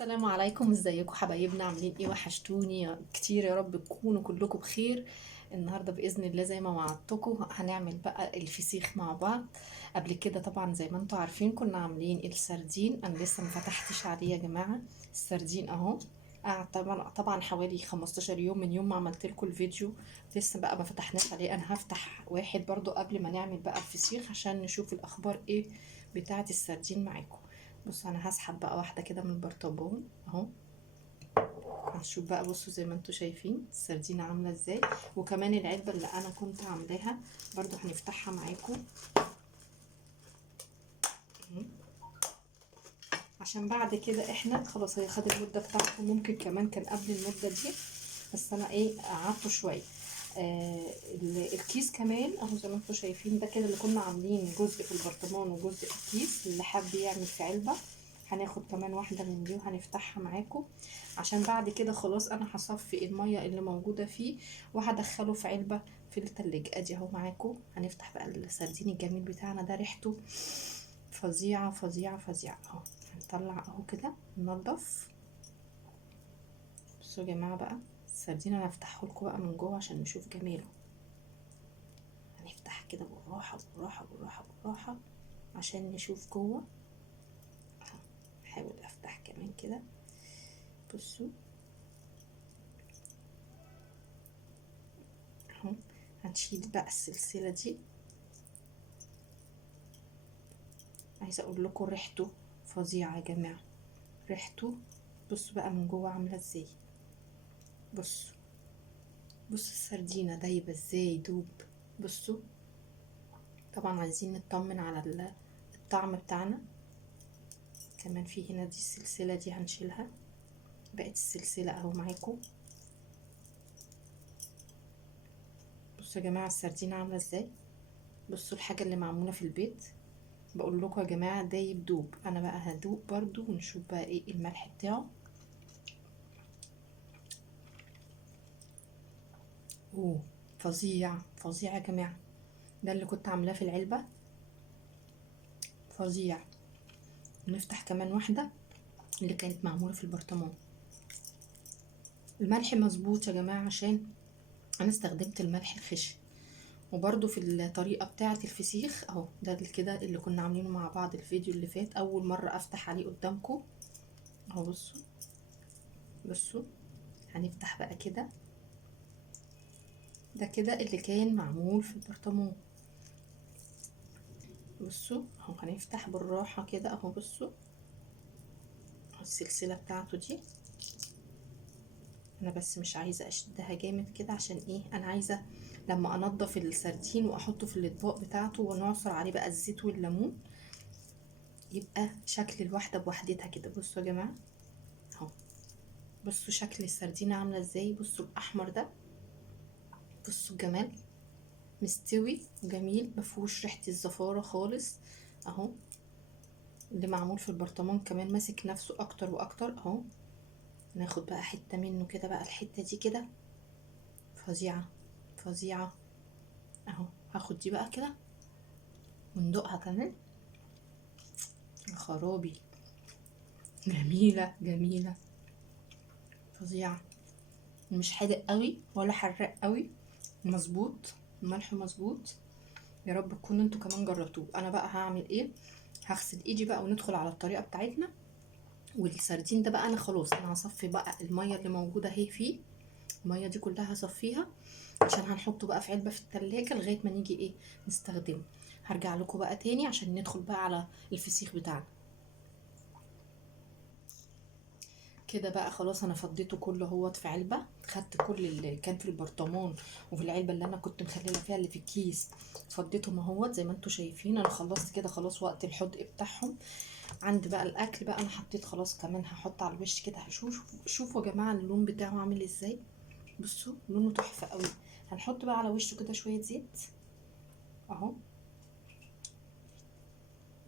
السلام عليكم، ازيكم حبايبنا؟ عاملين ايه؟ وحشتوني كتير، يا رب تكونوا كلكم بخير. النهارده باذن الله زي ما وعدتكم هنعمل بقى الفسيخ مع بعض. قبل كده طبعا زي ما انتم عارفين كنا عاملين السردين، انا لسه ما فتحتش عليه يا جماعه. السردين اهو قعد طبعا حوالي 15 يوم من يوم ما عملت لكم الفيديو. لسه بقى ما فتحناش عليه، انا هفتح واحد برضو قبل ما نعمل بقى الفسيخ عشان نشوف الاخبار ايه بتاعه السردين معاكم. بص انا هسحب بقى واحده كده من البرطمان اهو. هنشوف بقى، بصوا زي ما انتوا شايفين السردينه عامله ازاي، وكمان العلبه اللي انا كنت عاملاها برضو هنفتحها معاكم عشان بعد كده احنا خلاص هي خد المده بتاعته، ممكن كمان كان قبل المده دي بس انا ايه قعدته شويه. الكيس كمان اهو زي ما انتوا شايفين، ده كده اللي كنا عاملين جزء في البرطمان وجزء في الكيس. اللي حابب يعمل في علبه هناخد كمان واحده من دي وهنفتحها معاكم عشان بعد كده خلاص انا هصفي الميه اللي موجوده فيه وهدخله في علبه في التلاجة. ادي اهو معاكم. هنفتح بقى السردين الجميل بتاعنا ده، ريحته فظيعه فظيعه فظيعه اهو. هنطلع اهو كده ننضف. بصوا يا جماعه بقى السردين انا هفتحه لكم بقى من جوه عشان نشوف جماله. هنفتح كده بالراحه بالراحه بالراحه بالراحه عشان نشوف جوه. هحاول افتح كمان كده. بصوا اهو. هنشيل بقى السلسله دي. عايزه اقول لكم ريحته فظيعه يا جماعه، ريحته. بصوا بقى من جوه عامله ازاي. بصوا بصوا السردينه دايبه ازاي دوب. بصوا طبعا عايزين نطمن على الطعم بتاعنا. كمان في هنا دي السلسله دي هنشيلها. بقت السلسله اهو معاكم. بصوا يا جماعه السردينه عامله ازاي. بصوا الحاجه اللي معموله في البيت. بقول لكم يا جماعه دايب دوب. انا بقى هدوق برضو ونشوف بقى ايه الملح بتاعه. اوه فظيع فظيع يا جماعه. ده اللي كنت عاملاه في العلبه، فظيع. نفتح كمان واحده اللي كانت معموله في البرطمان. الملح مظبوط يا جماعه عشان انا استخدمت الملح الخشن. وبرده في الطريقه بتاعه الفسيخ اهو، ده اللي كده اللي كنا عاملينه مع بعض الفيديو اللي فات، اول مره افتح عليه قدامكم اهو. بصوا بصوا هنفتح بقى كده. ده كده اللي كان معمول في البرطمان. بصوا اهو هنفتح بالراحه كده اهو. بصوا السلسله بتاعته دي انا بس مش عايزه اشدها جامد كده عشان ايه، انا عايزه لما انضف السردين واحطه في الاطباق بتاعته ونعصر عليه بقى الزيت والليمون يبقى شكل الواحده بوحدتها كده. بصوا يا جماعه اهو. بصوا شكل السردينه عامله ازاي. بصوا الاحمر ده، بصوا الجمال، مستوي جميل مفهوش ريحه الزفاره خالص اهو. اللي معمول في البرطمان كمان ماسك نفسه اكتر واكتر اهو. ناخد بقى حته منه كده بقى، الحته دي كده فظيعه فظيعه اهو. هاخد دي بقى كده وندوقها كمان. يا خرابي، جميله جميله فظيعه. مش حادق قوي ولا حراق قوي، مظبوط. الملح مظبوط. يا رب تكونوا انتوا كمان جربتوه. انا بقى هعمل ايه، هغسل ايدي بقى وندخل على الطريقه بتاعتنا. والسردين ده بقى انا خلاص انا هصفي بقى الميه اللي موجوده اهي فيه. الميه دي كلها هصفيها عشان هنحطه بقى في علبه في التلاجة لغايه ما نيجي ايه نستخدمه. هرجع لكم بقى تاني عشان ندخل بقى على الفسيخ بتاعنا. كده بقى خلاص انا فضيته كله اهوت في علبه. خدت كل اللي كان في البرطمان وفي العلبه اللي انا كنت مخليه فيها اللي في الكيس، فضيتهم اهوت زي ما انتم شايفين. انا خلصت كده خلاص وقت الحدق بتاعهم. عند بقى الاكل بقى انا حطيت خلاص كمان هحط على الوش كده. شوفوا يا جماعه اللون بتاعه عامل ازاي. بصوا لونه تحفه قوي. هنحط بقى على وشه كده شويه زيت اهو،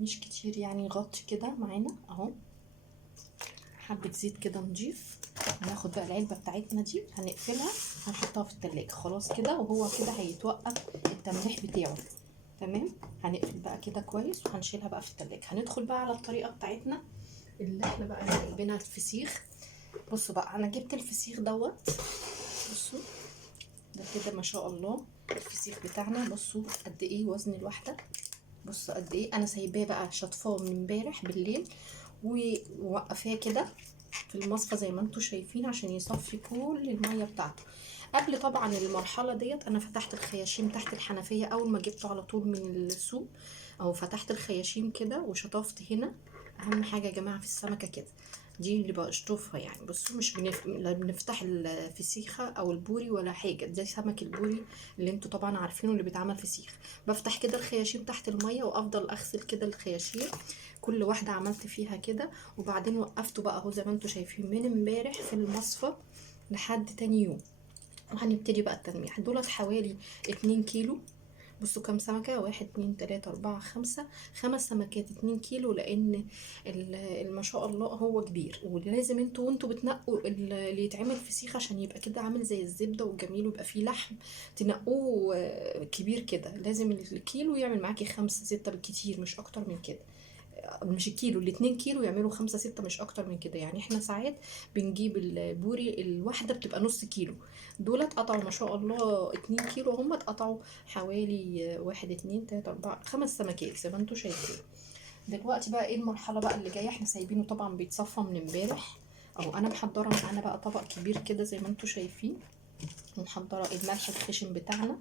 مش كتير يعني، يغطي كده معانا اهو. حبة زيت كده نضيف. هناخد بقى العلبة بتاعتنا دي هنقفلها هنحطها في التلاجة خلاص كده، وهو كده هيتوقف التمليح بتاعه. تمام. هنقفل بقى كده كويس وهنشيلها بقى في التلاجة. هندخل بقى على الطريقة بتاعتنا اللي احنا بقى جايبينها الفسيخ. بصوا بقى انا جبت الفسيخ دوت، بصوا ده كده ما شاء الله الفسيخ بتاعنا. بصوا قد ايه وزن الواحده، بصوا قد ايه. انا سايباه بقى شطفاه من امبارح بالليل ووقفاه كده في المصفى زي ما انتم شايفين عشان يصفي كل الميه بتاعته. قبل طبعا المرحله ديت انا فتحت الخياشيم تحت الحنفيه اول ما جبته على طول من السوق، او فتحت الخياشيم كده وشطفت هنا. اهم حاجه يا جماعه في السمكه كده، دي اللي بشطفها يعني. بصوا مش لا بنفتح الفسيخه او البوري ولا حاجه، ده سمك البوري اللي انتوا طبعا عارفينه اللي بيتعمل فسيخ. بفتح كده الخياشيم تحت الميه وافضل اغسل كده الخياشيم، كل واحده عملت فيها كده. وبعدين وقفته بقى اهو زي ما انتوا شايفين من امبارح في المصفى لحد تاني يوم، وهنبتدي بقى التلميح. دولت حوالي 2 كيلو. بصوا كام سمكة، 1 2 3 4 5، 5 سمكات 2 كيلو. لان ما شاء الله هو كبير، ولازم انتوا وانتوا بتنقوا اللي يتعمل فسيخ عشان يبقى كده عامل زي الزبدة وجميل ويبقى فيه لحم، تنقوه كبير كده. لازم الكيلو يعمل معاكي 5 6 بالكتير، مش اكتر من كده. مش الكيلو، الاتنين كيلو يعملوا 5 6 مش اكتر من كده. يعني احنا ساعات بنجيب البوري الواحدة بتبقى نص كيلو، دولت قطعوا ما شاء الله 2 كيلو، هم اتقطعوا حوالي 1 2 3 4 5 سمكات زي ما انتوا شايفين. دلوقتي بقى ايه المرحلة بقى اللي جاية؟ احنا سايبينه طبعا بيتصفى من امبارح، او انا محضرة معانا بقى طبق كبير كده زي ما انتوا شايفين، ومحضرة الملح الخشن بتاعنا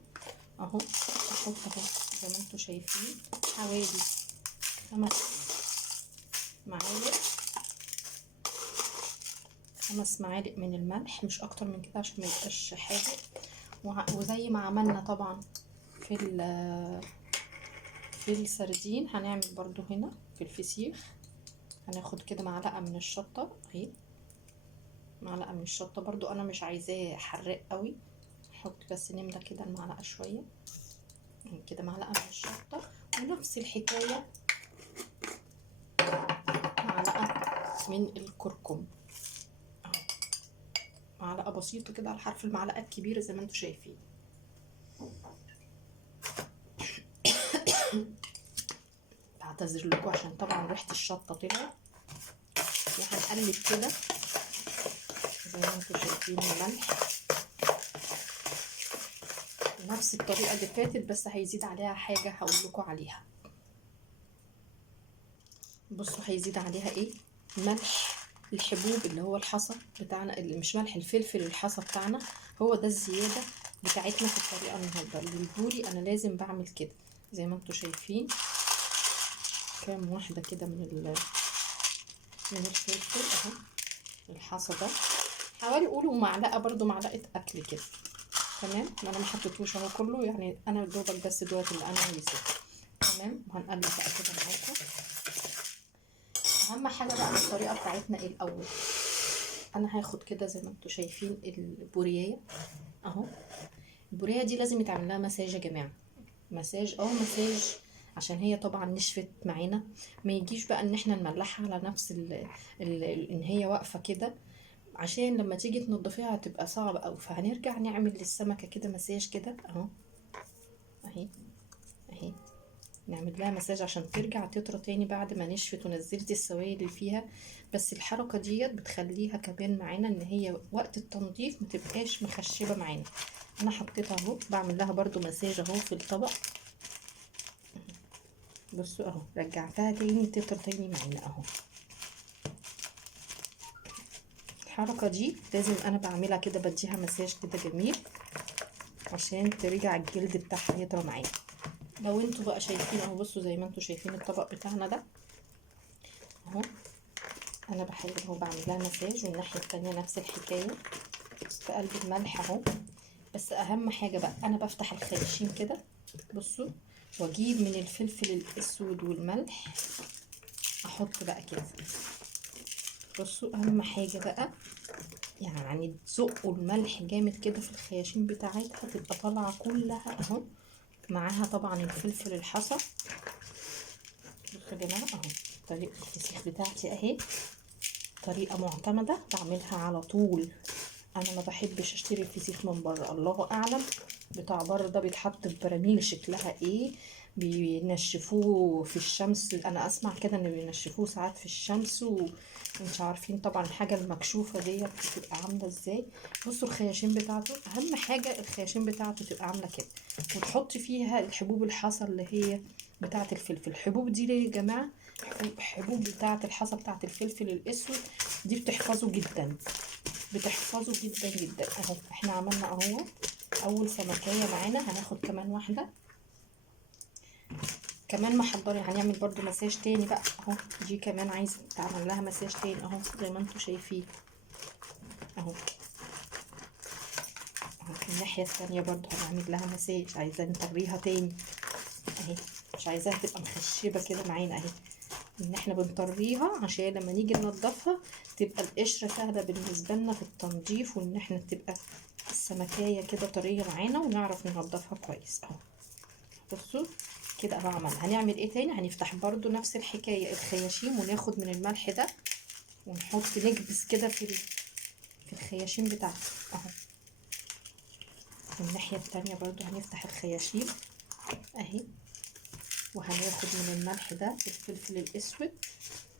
اهو. احط اهو زي ما انتوا شايفين حوالي 5 معالق من الملح، مش اكتر من كده عشان ما يبقاش حاجه. وزي ما عملنا طبعا في في السردين هنعمل برضو هنا في الفسيخ. هناخد كده معلقه من الشطه اهي، معلقه من الشطه برضو انا مش عايزاه حراق قوي، نحط بس نملى كده المعلقه شويه كده، معلقه من الشطه. ونفس الحكايه معلقه من الكركم، معلقه بسيطه كده على حرف المعلقه الكبيره زي ما انتوا شايفين. بعتذر لكم عشان طبعا ريحه الشطه طلعت. وهنقلب كده زي ما انتوا شايفين الملح نفس الطريقه اللي فاتت، بس هيزيد عليها حاجه هقول لكم عليها. بصوا هيزيد عليها ايه؟ ملح الحبوب اللي هو الحصى بتاعنا، اللي مش ملح الفلفل الحصى بتاعنا، هو ده الزياده بتاعتنا في الطريقه النهارده. للبوري انا لازم بعمل كده زي ما انتوا شايفين، كام واحده كده من الفلفل اهو الحصى ده، حوالي قولوا معلقه، برضو معلقه اكل كده تمام. انا ما حطيتوش اهو كله يعني، انا دوبك بس دوت اللي انا عايزاه تمام. وهنقلب بقى كده معاكم. اهم حاجه بقى الطريقه بتاعتنا ايه الاول. انا هاخد كده زي ما انتوا شايفين البوريه اهو. البوريه دي لازم يتعمل لها مساج يا جماعه، مساج مساج، عشان هي طبعا نشفت معانا. ما يجيش بقى ان احنا نملحها على نفس ان هي واقفه كده، عشان لما تيجي تنضفيها هتبقى صعبة أوي. فهنرجع نعمل للسمكة كده مساج كده اهو، اهي اهي، نعمل لها مساج عشان ترجع تطرى تاني بعد ما نشفت ونزلت السوائل اللي فيها. بس الحركة ديت بتخليها كمان معانا ان هي وقت التنظيف متبقاش مخشبة معانا. انا حطيتها اهو، بعمل لها برضو مساج اهو في الطبق. بصوا اهو رجعتها تاني تطرى تاني معانا اهو. الحركة دي لازم انا بعملها كده، بديها مساج كده جميل عشان ترجع الجلد بتاعها يطرى معانا. لو انتوا بقى شايفين اهو، بصوا زي ما انتوا شايفين الطبق بتاعنا ده اهو، انا بحاول اهو بعمل لها مساج، والناحيه التانية نفس الحكايه في قلب الملح اهو. بس اهم حاجه بقى انا بفتح الخياشيم كده بصوا، واجيب من الفلفل الاسود والملح احط بقى كده. بصوا اهم حاجه بقى يعني تزقوا الملح جامد كده في الخياشيم بتاعتها، تبقى طالعه كلها اهو. معاها طبعا الفلفل الحصى. بصوا يا جماعه اهو طريقه الفسيخ بتاعتي اهي، طريقه معتمده بعملها على طول. انا ما بحبش اشتري الفسيخ من بره، الله اعلم بتاع بره ده بيتحط في براميل شكلها ايه، بينشفوه في الشمس. انا اسمع كده ان بينشفوه ساعات في الشمس، ومش عارفين طبعا الحاجه المكشوفه ديت بتبقى عامله ازاي. بصوا الخياشيم بتاعته، اهم حاجه الخياشيم بتاعته تبقى عامله كده، وتحطي فيها الحبوب الحصى اللي هي بتاعه الفلفل. الحبوب دي ليه يا جماعه؟ الحبوب بتاعه الحصى بتاعه الفلفل الاسود دي بتحفظه جدا، بتحفظه جدا جدا. اهو احنا عملنا اهو اول سمكية معانا، هناخد كمان واحدة كمان محضرة. هنعمل برضو مساج تاني بقى اهو، دي كمان عايزة تعمل لها مساج تاني اهو زي ما انتوا شايفين اهو. اهو الناحية التانية برضو هنعمل لها مساج، عايزة نطريها تاني اهي، مش عايزاها تبقى مخشبة كده معانا اهي، ان احنا بنطريها عشان لما نيجي ننضفها تبقى القشرة سهلة بالنسبة لنا في التنظيف، وان احنا تبقى السمكية كده طرية معانا ونعرف ننضفها كويس اهو. بصوا كده اهو عملنا. هنعمل ايه تاني؟ هنفتح برضو نفس الحكاية الخياشيم، وناخد من الملح ده ونحط نكبس كده في الخياشيم بتاعته اهو. الناحية التانية برضو هنفتح الخياشيم اهي، وهناخد من الملح ده الفلفل الاسود.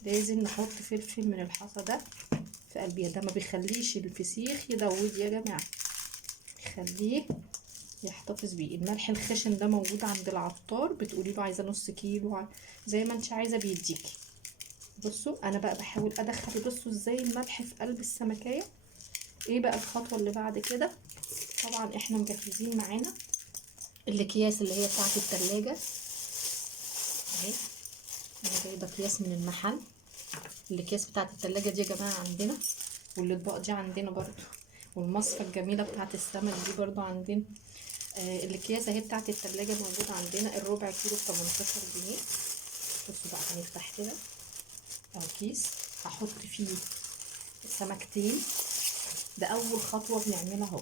لازم نحط فلفل من الحصى ده في قلبيها، ده ما بيخليش الفسيخ يدوب يا جماعة، يخليه يحتفظ بيه. الملح الخشن ده موجود عند العطار، بتقولي له عايزه نص كيلو زي ما انت عايزه بيديكي. بصوا انا بقى بحاول ادخل، بصوا ازاي الملح في قلب السمكيه. ايه بقى الخطوه اللي بعد كده؟ طبعا احنا مجهزين معانا الاكياس اللي هي بتاعه التلاجة اهي، انا جايبه اكياس من المحل. الاكياس بتاعه التلاجة دي يا جماعه عندنا، والاطباق دي عندنا برضو، والمصفى الجميله بتاعه السمك دي برضو عندنا. الاكياس اهي بتاعه التلاجة موجوده عندنا، الربع كيلو ب 18 جنيه. بصوا بقى هنفتح كده اهو كيس، هحط فيه سمكتين. ده اول خطوه بنعملها اهو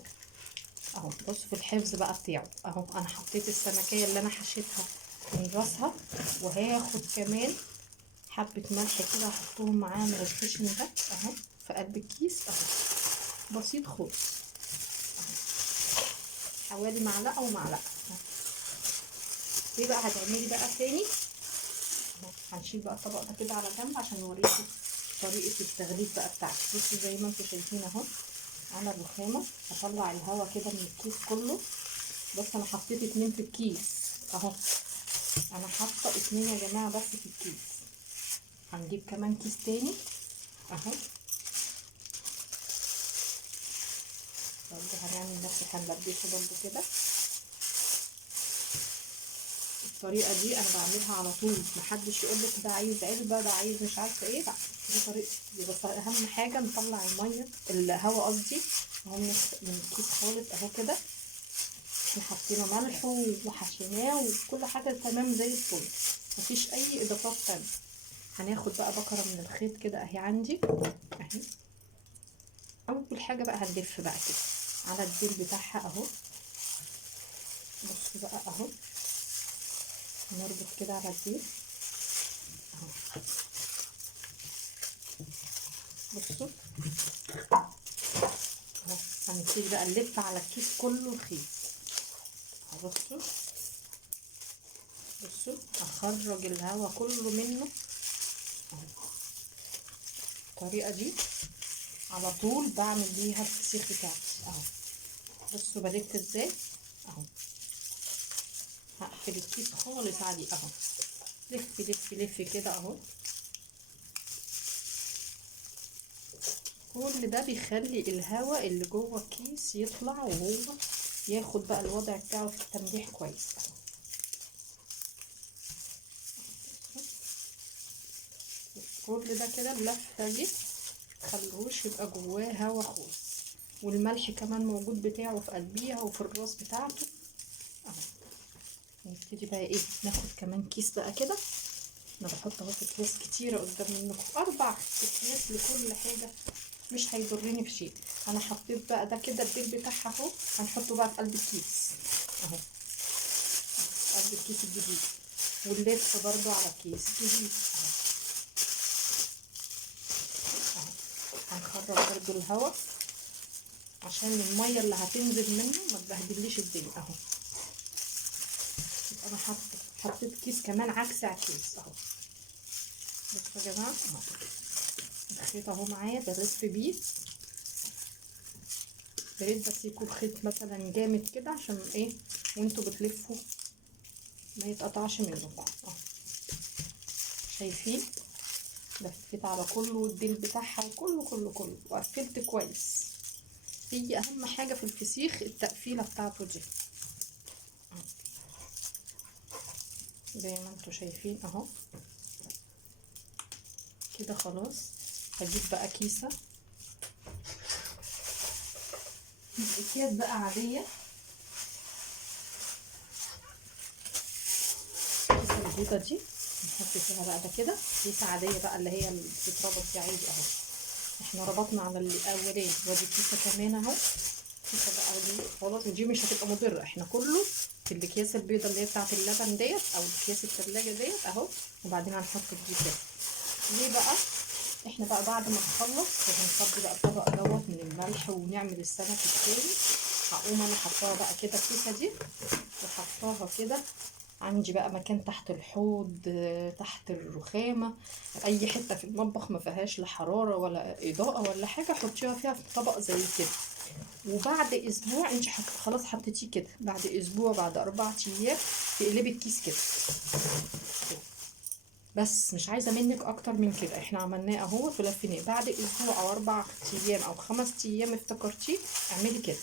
اهو. بصوا في الحفظ بقى بتاعه اهو، انا حطيت السمكيه اللي انا حشيتها من راسها، وهاخد كمان حبه ملح كده احطهم معاها من الخشن ده اهو في قلب الكيس اهو، بسيط خالص اهو، حوالي معلقه ومعلقه اهو. ايه بقى هتعملي بقى تاني اهو؟ هنشيل بقى الطبق ده كده على جنب عشان نوريكم طريقه التغليف بقى بتاعتي. بصوا زي ما انتم شايفين اهو على الرخامه، هطلع الهواء كده من الكيس كله. بس انا حطيت 2 في الكيس اهو، انا حاطه 2 يا جماعه بس في الكيس. هنجيب كمان كيس تاني اهو، برضه هنعمل نفس هنلبسه برضه كده. الطريقه دي انا بعملها على طول، محدش يقول لك ده عايز علبه، ده عايز مش عارفه ايه، لا دي طريقتي دي. بس اهم حاجه نطلع الميه الهواء قصدي اهو من الكيس خالص اهو كده. احنا حطينا ملح وحشيناه وكل حاجه تمام زي الفل، مفيش اي اضافات تانية. هناخد بقى بكره من الخيط كده اهي عندي اهي. اول حاجه بقى هنلف بقى كده على الديل بتاعها اهو. بصوا بقى اهو، نربط كده على الديل اهو. بصوا اهو، هنبتدي بقى نلف على الكيس كله الخيط اهو. بصوا بصوا هخرج الهواء كله منه اهو. الطريقه دي على طول بعمل بيها الفسيخ بتاعتي اهو. بصوا بدأت ازاي اهو. هقفل الكيس خالص عادي اهو، لف لف لف كده اهو. كل ده بيخلي الهواء اللي جوه الكيس يطلع، وهو ياخد بقى الوضع بتاعه في التمليح كويس اهو. كل ده كده اللفه دي متخلوش يبقى جواه هوا خالص، والملح كمان موجود بتاعه في قلبيها وفي الراس بتاعته اهو. نبتدي بقى ايه، ناخد كمان كيس بقى كده. انا بحط اهو في اكياس كتيره قدام منكم، 4 اكياس لكل حاجه، مش هيضرني في شيء. انا حطيت بقى ده كده الديل بتاعها اهو، هنحطه بقى في قلب الكيس اهو، في قلب الكيس الجديد، واللف برضو على الكيس الجديد اهو اهو. هنخرج برضو الهواء عشان الميه اللي هتنزل منه ما تبهدليش الدنيا اهو. يبقى انا حاطه حطيت كيس كمان عكس عكيس اهو. بصوا يا جماعه اهو الخيط اهو معايا بلف بيه. يا ريت بس يكون خيط مثلا جامد كده عشان ايه وانتوا بتلفوا ما يتقطعش منكم اهو. شايفين لفيت على كله والديل بتاعها وكله كله كله وقفلت كويس. هي اهم حاجه في الفسيخ التقفيله بتاعته دي زي ما انتوا شايفين اهو كده. خلاص هجيب بقى كيسه، اكياس بقى عاديه، الكيسه البيضه دي نحط فيها بقى ده كده. كيسه عاديه بقى اللي هي اللي بتتربط دي عادي اهو. احنا ربطنا على الاولاني ودي كيسه كمان اهو. كيسه بقى دي خلاص ودي مش هتبقى مضره. احنا كله في الاكياس البيضه اللي هي بتاعه اللبن ديت او اكياس التلاجة ديت اهو. وبعدين هنحط دي كده. ليه بقى؟ احنا بقى بعد ما نخلص وهنفضي بقى الطبق دوت من الملح ونعمل السمك التاني. هقوم انا حطاها بقى كده الكيسه دي وحطاها كده عندي بقى مكان تحت الحوض، تحت الرخامه، اي حته في المطبخ ما فيهاش لا حراره ولا اضاءه ولا حاجه حطيها فيها في طبق زي كده. وبعد اسبوع انت خلاص حطيتيه كده، بعد اسبوع بعد 4 ايام تقلبي الكيس كده. بس مش عايزه منك اكتر من كده. احنا عملناه اهو ولفيناه. بعد اسبوع او 4 ايام او 5 ايام افتكرتيه اعملي كده.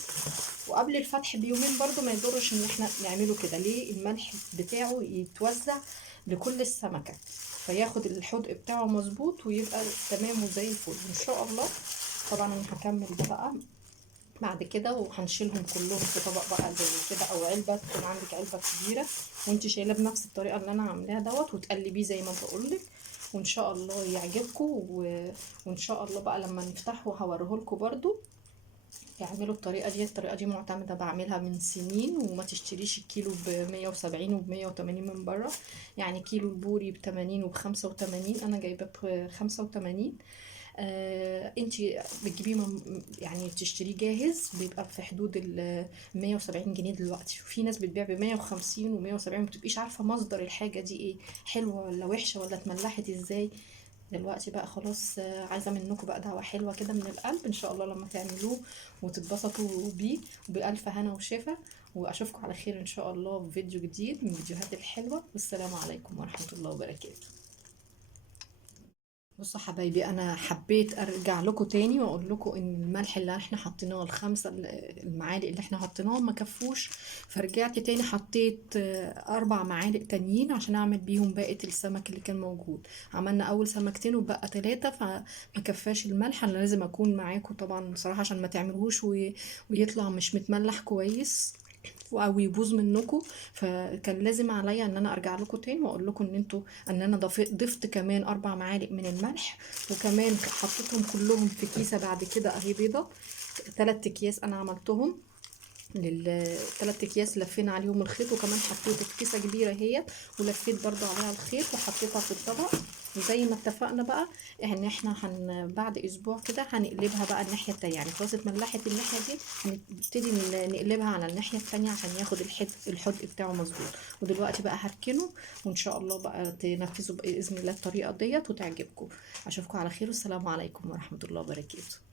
وقبل الفتح بيومين برضو ما يضرش ان احنا نعمله كده. ليه؟ الملح بتاعه يتوزع لكل السمكه فياخد الحدق بتاعه مظبوط ويبقى تمام وزي الفل ان شاء الله. طبعا انا هكمل ده بقى بعد كده وهنشيلهم كلهم في طبق بقى زي كده او علبه. تكون عندك علبه كبيره وانت شايلاه بنفس الطريقه اللي انا عاملاها دوت وتقلبيه زي ما بقولك. وان شاء الله يعجبكم وان شاء الله بقى لما نفتحه هوريهولكم برضو يعملوا الطريقه دي. الطريقه دي معتمده بعملها من سنين. وما تشتريش الكيلو ب170 وب180 من بره. يعني كيلو البوري ب80 وب85 انا جايبه ب85. انتي بتجيبيه يعني تشتريه جاهز بيبقى في حدود ال 170 جنيه دلوقتي. وفي ناس بتبيع ب 150 و 170 ما بتبقيش عارفه مصدر الحاجه دي ايه، حلوه ولا وحشه ولا اتملحت ازاي. دلوقتي بقى خلاص عايزه منكم بقى دعوه حلوه كده من القلب ان شاء الله لما تعملوه وتتبسطوا بيه وبألف هنا وشفا. واشوفكم على خير ان شاء الله في فيديو جديد من الفيديوهات الحلوه. والسلام عليكم ورحمه الله وبركاته. بصوا حبايبي انا حبيت ارجع لكم تاني واقول لكم ان الملح اللي احنا حطيناه ال5 المعالق اللي احنا حطيناهم ما كفوش. فرجعت تاني حطيت 4 معالق تانيين عشان اعمل بيهم باقي السمك اللي كان موجود. عملنا اول سمكتين وبقى 3 فما كفاش الملح. انا لازم اكون معاكم طبعا صراحة عشان ما تعملوش ويطلع مش متملح كويس او يبوظ منكم. فكان لازم عليا ان انا ارجع لكم تاني واقول لكم ان انتوا ان انا ضفت كمان 4 معالق من الملح. وكمان حطيتهم كلهم في كيسه بعد كده اهي بيضه. 3 اكياس انا عملتهم لل3 اكياس لفينا عليهم الخيط. وكمان حطيته في كيسه كبيره اهي ولفيت برضو عليها الخيط وحطيتها في الطبق. وزي ما اتفقنا بقى ان احنا بعد اسبوع كده هنقلبها بقى الناحيه التانية. يعني خلاص اتملحت الناحيه دي هنبتدي نقلبها على الناحيه التانية عشان ياخد الحدق بتاعه مظبوط. ودلوقتي بقى هركنه وان شاء الله بقى تنفذوا باذن الله الطريقه ديت وتعجبكم. اشوفكم على خير والسلام عليكم ورحمه الله وبركاته.